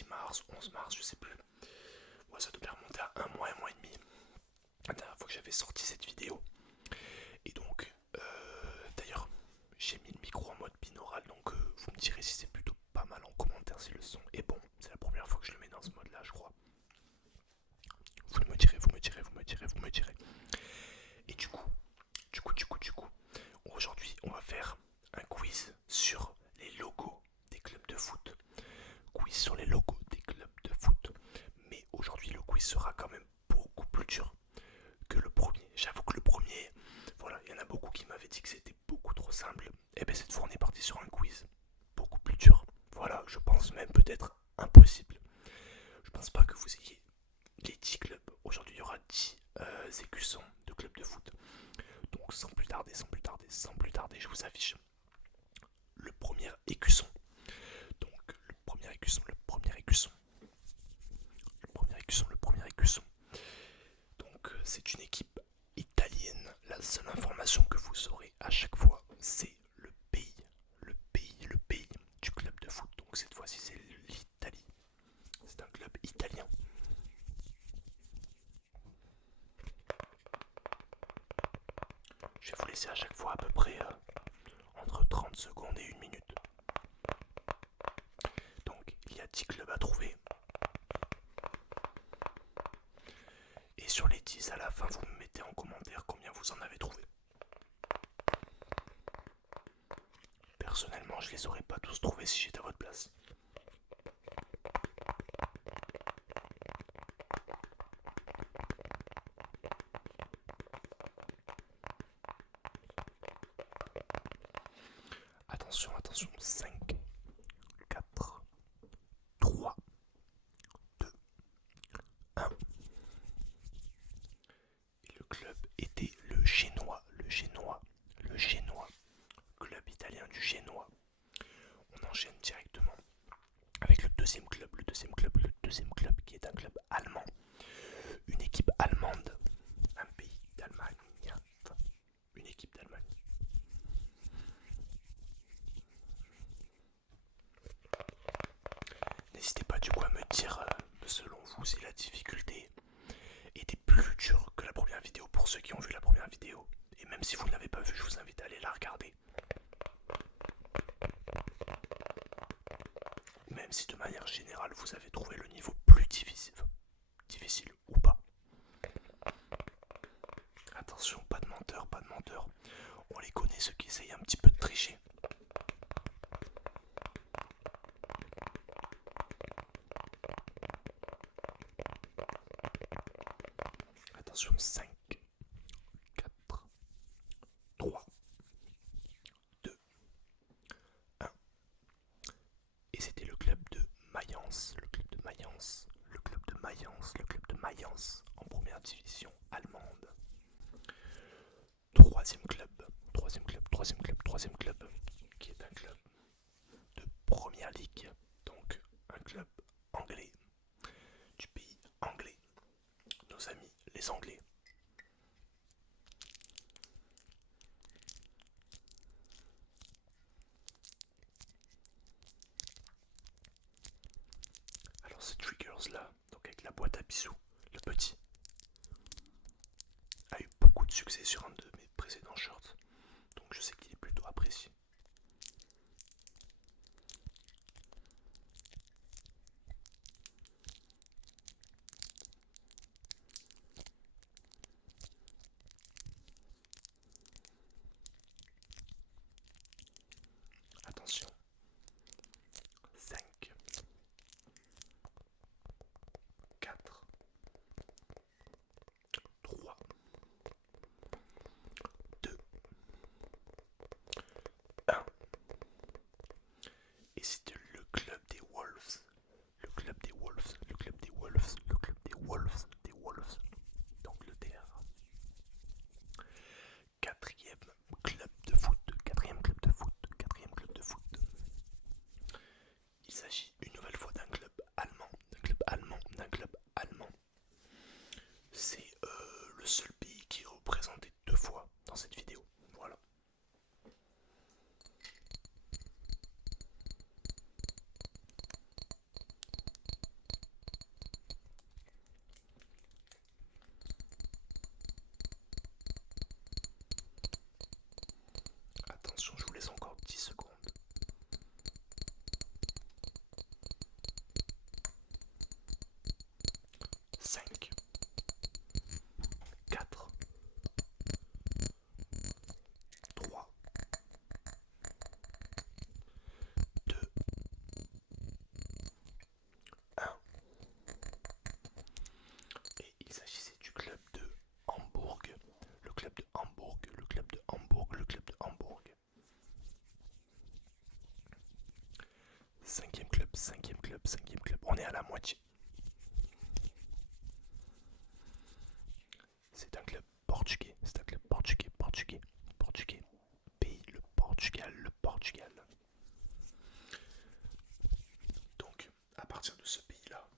10 mars, 11 mars, je sais plus. Ouais, ça devait remonter à un mois et demi. La dernière fois que j'avais sorti cette vidéo. Et donc, d'ailleurs, j'ai mis le micro en mode binaural, donc vous me direz si c'est plutôt pas mal en commentaire si le son est bon. C'est la première fois que je le mets dans ce mode là, je crois. Vous me direz, vous me direz, vous me direz, vous me direz. Et du coup, aujourd'hui, on va faire un quiz sur les logos des clubs de foot. Quiz sur les logos des clubs de foot. Mais aujourd'hui, le quiz sera quand même beaucoup plus dur que le premier. J'avoue que le premier, voilà, il y en a beaucoup qui m'avaient dit que c'était beaucoup trop simple. Et bien cette fois, on est parti sur un quiz beaucoup plus dur. Voilà, je pense même peut-être impossible. Je pense pas que vous ayez les 10 clubs. Aujourd'hui, il y aura 10 écussons de clubs de foot. Donc sans plus tarder, je vous affiche le premier écusson. Donc le premier écusson, le premier écusson, le premier écusson, le premier écusson. Donc c'est une équipe italienne. La seule information que vous aurez à chaque fois, c'est le pays du club de foot. Donc cette fois-ci, c'est l'Italie. C'est un club italien. Je vais vous laisser à chaque fois à peu près entre 30 secondes et 1 minute. Donc il y a 10 clubs à trouver. Et sur les 10 à la fin, vous me mettez en commentaire combien vous en avez trouvé. Personnellement, je les aurais pas tous trouvés si j'étais à votre place. Attention, attention, 5, 4, 3, 2, 1. Et le club était le Génois, club italien du Génois. On enchaîne directement avec le deuxième club qui est un club allemand. Une équipe allemande, un pays d'Allemagne, enfin, une équipe d'Allemagne. N'hésitez pas du coup à me dire selon vous si la difficulté était plus dure que la première vidéo pour ceux qui ont vu la première vidéo. Et même si vous ne l'avez pas vue, je vous invite à aller la regarder. Même si de manière générale vous avez trouvé le niveau plus difficile ou pas. Attention, pas de menteur, pas de menteur. On les connaît ceux qui essayent un petit peu de tricher. Attention, 5, 4, 3, 2, 1. Et c'était le club de Mayence, en première division allemande. Troisième club, qui est un club de première ligue, donc un club anglais, du pays anglais, nos amis les Anglais. Alors ce Triggers là, donc avec la boîte à bisous, le petit, a eu beaucoup de succès sur un de mes précédents shorts, donc je sais qu'il est plutôt apprécié. Attention, 5, 4, 3, 2, 1. Et c'était le club des Wolves. D'Angleterre. Quatrième club de foot. Il s'agit une nouvelle fois d'un club allemand. C'est le seul pays qui est représenté 2 fois dans cette vidéo. Voilà. Cinquième club, cinquième club, cinquième club. On est à la moitié. C'est un club portugais. C'est un club portugais, portugais, portugais. Pays, le Portugal, le Portugal. Donc, à partir de ce pays-là,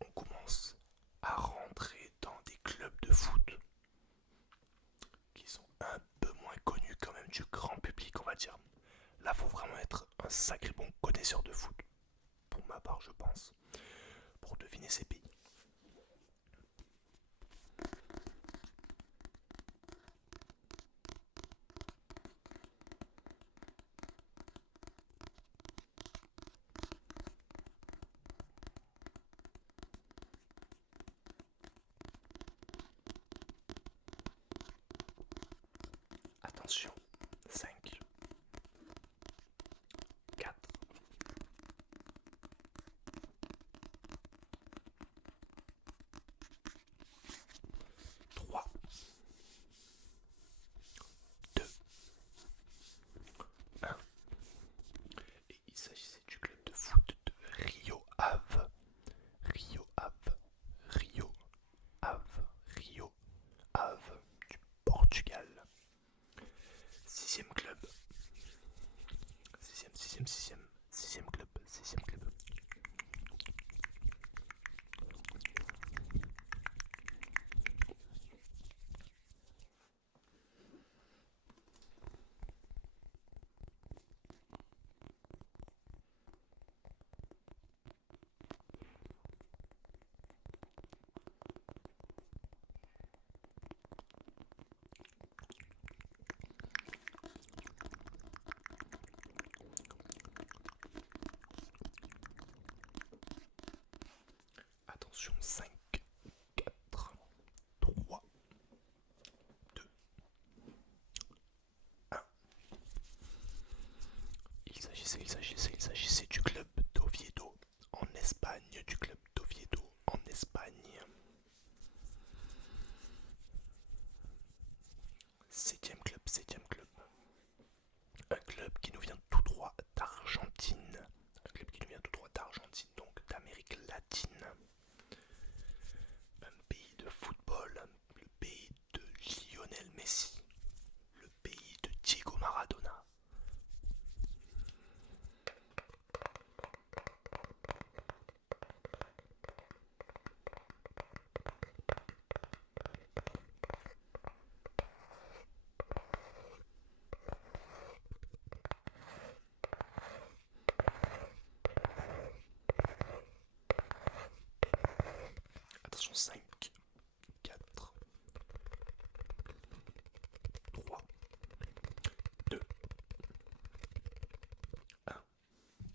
on commence à rentrer dans des clubs de foot qui sont un peu moins connus quand même du grand public, on va dire. Là, faut vraiment être un sacré bon connaisseur de foot, pour ma part, je pense, pour deviner ces pays. Attention, 5, 4, 3, 2, 1. Et il s'agissait du club de foot de Rio Ave. Rio Ave, Rio Ave, Rio Ave du Portugal. Sixième club. Sixième club, sixième club. Attention, 5, 4, 3, 2, 1. Il s'agissait du club d'Oviedo en Espagne, du club d'Oviedo en Espagne. Septième club, septième club. Un club qui nous vient tout droit d'Argentine. Un club qui nous vient tout droit d'Argentine, donc d'Amérique latine. Un pays de football, le pays de Lionel Messi, le pays de Diego Maradona. Attention, 5, 4, 3, 2, 1.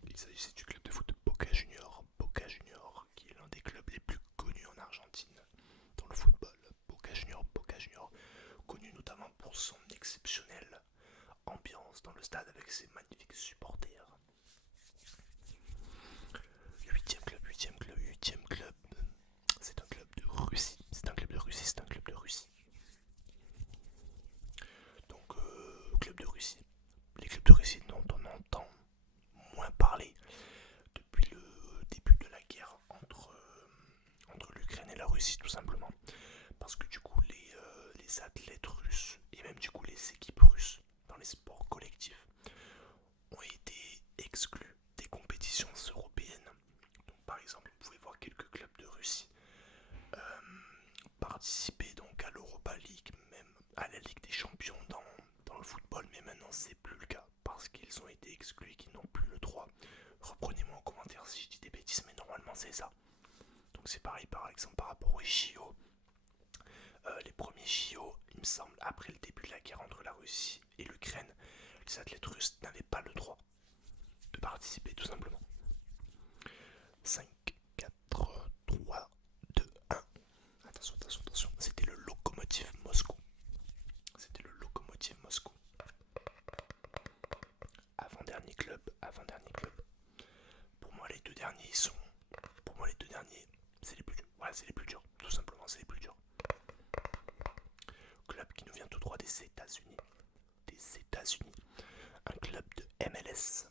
Il s'agissait du club de foot Boca Juniors. Boca Juniors, qui est l'un des clubs les plus connus en Argentine dans le football. Boca Juniors, connu notamment pour son exceptionnelle ambiance dans le stade avec ses magnifiques supporters. Huitième club, huitième club, huitième club. C'est un club de Russie. C'est un club de Russie, c'est un club de Russie. Donc, club de Russie. Les clubs de Russie dont on entend moins parler depuis le début de la guerre entre l'Ukraine et la Russie, tout simplement. Parce que du coup, les athlètes russes et même du coup les équipes russes dans les sports collectifs ont été exclus des compétitions européennes. Donc, par exemple, vous pouvez voir quelques clubs de Russie participer donc à l'Europa League, même à la Ligue des Champions dans le football, mais maintenant c'est plus le cas parce qu'ils ont été exclus et qu'ils n'ont plus le droit. Reprenez-moi en commentaire si je dis des bêtises, mais normalement c'est ça. Donc c'est pareil par exemple par rapport aux JO. Les premiers JO, il me semble, après le début de la guerre entre la Russie et l'Ukraine, les athlètes russes n'avaient pas le droit de participer tout simplement. 5, 4, 3, 2, 1. Attention, attention, attention. C'était le Lokomotiv Moscou. C'était le Lokomotiv Moscou. Avant-dernier club, avant-dernier club. Pour moi, les deux derniers sont. Pour moi, les deux derniers, c'est les plus durs. Voilà, c'est les plus durs. Tout simplement, c'est les plus durs. Club qui nous vient tout droit des États-Unis. Des États-Unis. Un club de MLS.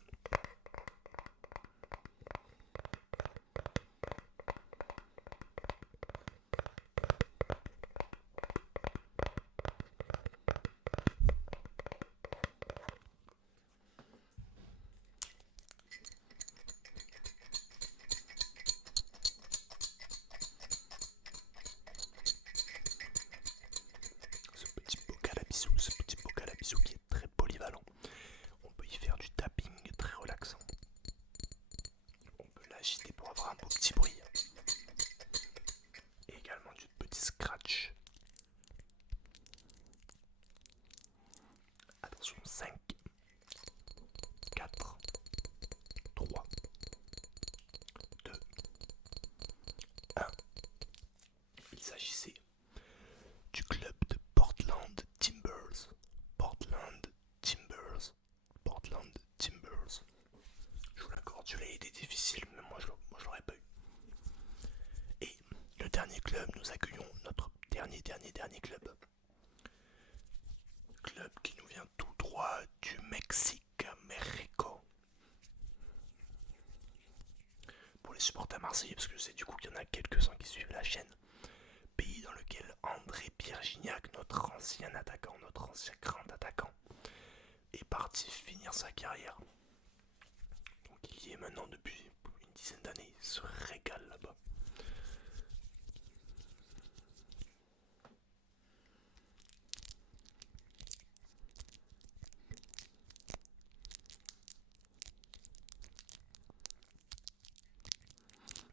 petits bruits. Et également du petit scratch. Attention, 5, 4, 3, 2, 1. Il s'agissait du club de Portland Timbers. Portland Timbers. Portland Timbers. Je vous l'accorde, je l'ai été difficile, mais moi je l'aurais pas eu. Et le dernier club, nous accueillons notre dernier club. Club qui nous vient tout droit du Mexique, Mexico. Pour les supporters marseillais, parce que je sais du coup qu'il y en a quelques-uns qui suivent la chaîne. Pays dans lequel André-Pierre Gignac, notre ancien attaquant, notre ancien grand attaquant, est parti finir sa carrière. Donc il y est maintenant depuis une dizaine d'années, il se régale là-bas.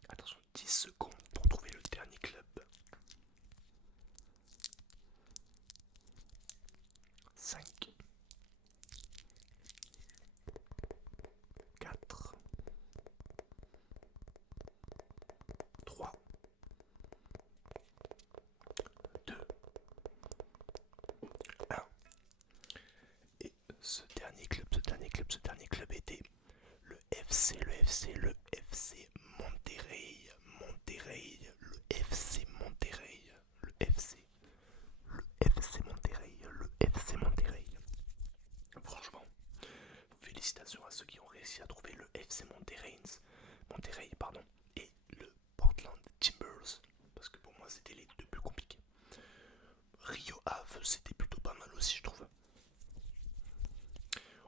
Attention, 10 secondes pour trouver le dernier club. 5, 4, 3, 2, 1. Et ce dernier club était le FC Monterrey, le FC Monterrey, le FC Monterrey. Franchement, félicitations à ceux qui ont réussi à trouver le FC Monterrey, et le Portland Timbers, parce que pour moi c'était les deux plus compliqués. Rio Ave, c'était plutôt pas mal aussi, je trouve.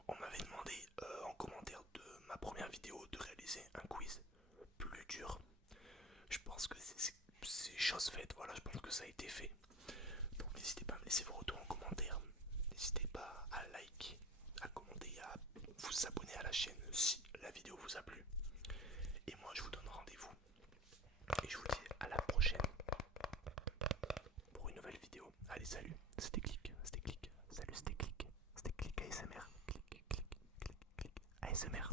On m'avait demandé en commentaire de ma première vidéo de réaliser un quiz plus dur. Je pense que c'est chose faite, voilà, je pense que ça a été fait. Donc n'hésitez pas à me laisser vos retours en commentaire. N'hésitez pas à like, à commenter, à vous abonner à la chaîne si la vidéo vous a plu. Et moi je vous donne rendez-vous. Et je vous dis à la prochaine pour une nouvelle vidéo. Allez, salut, c'était Click. Salut, c'était Click. C'était Click ASMR. Click, ASMR.